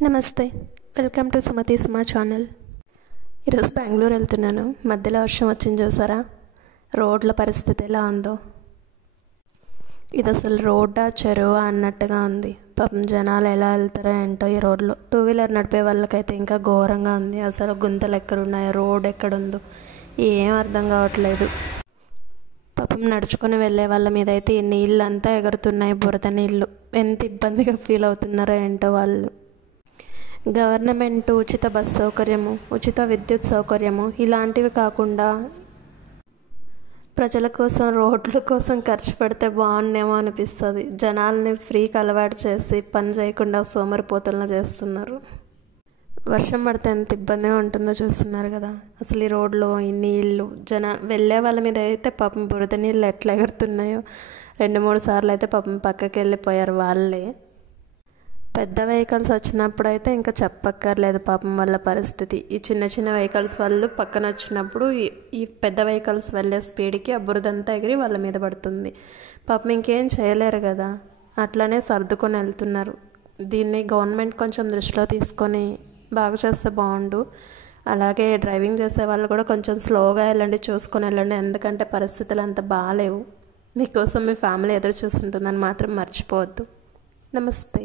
నమస్తే, welcome to Sumathi Suma channel. ఈరోజు బెంగళూరు వెళ్తున్నాను. మధ్యలో వర్షం వచ్చింది చూసారా? రోడ్ల పరిస్థితి ఎలా ఉందో. ఇది అసలు రోడ్డా చెరువా అన్నట్టుగా ఉంది. పాపం జనాలు ఎలా వెళ్తారో ఏంటో ఈ రోడ్లో. టూ వీలర్ నడిపే వాళ్ళకైతే ఇంకా ఘోరంగా ఉంది. అసలు గుంతలు ఎక్కడున్నాయో, రోడ్ ఎక్కడుందో ఏం అర్థం కావట్లేదు. పాపం నడుచుకొని వెళ్ళే వాళ్ళ మీద అయితే ఈ నీళ్ళు అంతా ఎగురుతున్నాయి, బురద నీళ్ళు. ఎంత ఇబ్బందిగా ఫీల్ అవుతున్నారో ఏంటో వాళ్ళు. గవర్నమెంట్ ఉచిత బస్ సౌకర్యము, ఉచిత విద్యుత్ సౌకర్యము ఇలాంటివి కాకుండా ప్రజల కోసం రోడ్ల కోసం ఖర్చు పెడితే బాగుండేమో అనిపిస్తుంది. జనాల్ని ఫ్రీకి అలవాటు చేసి పని చేయకుండా సోమరిపోతులను చేస్తున్నారు. వర్షం పడితే ఎంత ఇబ్బందిగా ఉంటుందో చూస్తున్నారు కదా. అసలు ఈ రోడ్లో ఈ నీళ్ళు వెళ్ళే వాళ్ళ మీద అయితే పాపం బురద నీళ్ళు ఎట్లా ఎగురుతున్నాయో. 2-3 సార్లు అయితే పాపం పక్కకి వెళ్ళిపోయారు వాళ్ళే. పెద్ద వెహికల్స్ వచ్చినప్పుడు అయితే ఇంకా చెప్పక్కర్లేదు పాపం వాళ్ళ పరిస్థితి. ఈ చిన్న చిన్న వెహికల్స్ వాళ్ళు పక్కన వచ్చినప్పుడు ఈ పెద్ద వెహికల్స్ వెళ్ళే స్పీడ్కి ఆ బురదంతా ఎగిరి వాళ్ళ మీద పడుతుంది. పాపం ఇంకేం చేయలేరు కదా, అట్లనే సర్దుకొని వెళ్తున్నారు. దీన్ని గవర్నమెంట్ కొంచెం దృష్టిలో తీసుకొని బాగా చేస్తే బాగుండు. అలాగే డ్రైవింగ్ చేసే వాళ్ళు కూడా కొంచెం స్లోగా వెళ్ళండి, చూసుకొని వెళ్ళండి. ఎందుకంటే పరిస్థితులు అంత బాగాలేవు. మీకోసం మీ ఫ్యామిలీ ఎదురు చూస్తుంటుందని మాత్రం మర్చిపోవద్దు. నమస్తే.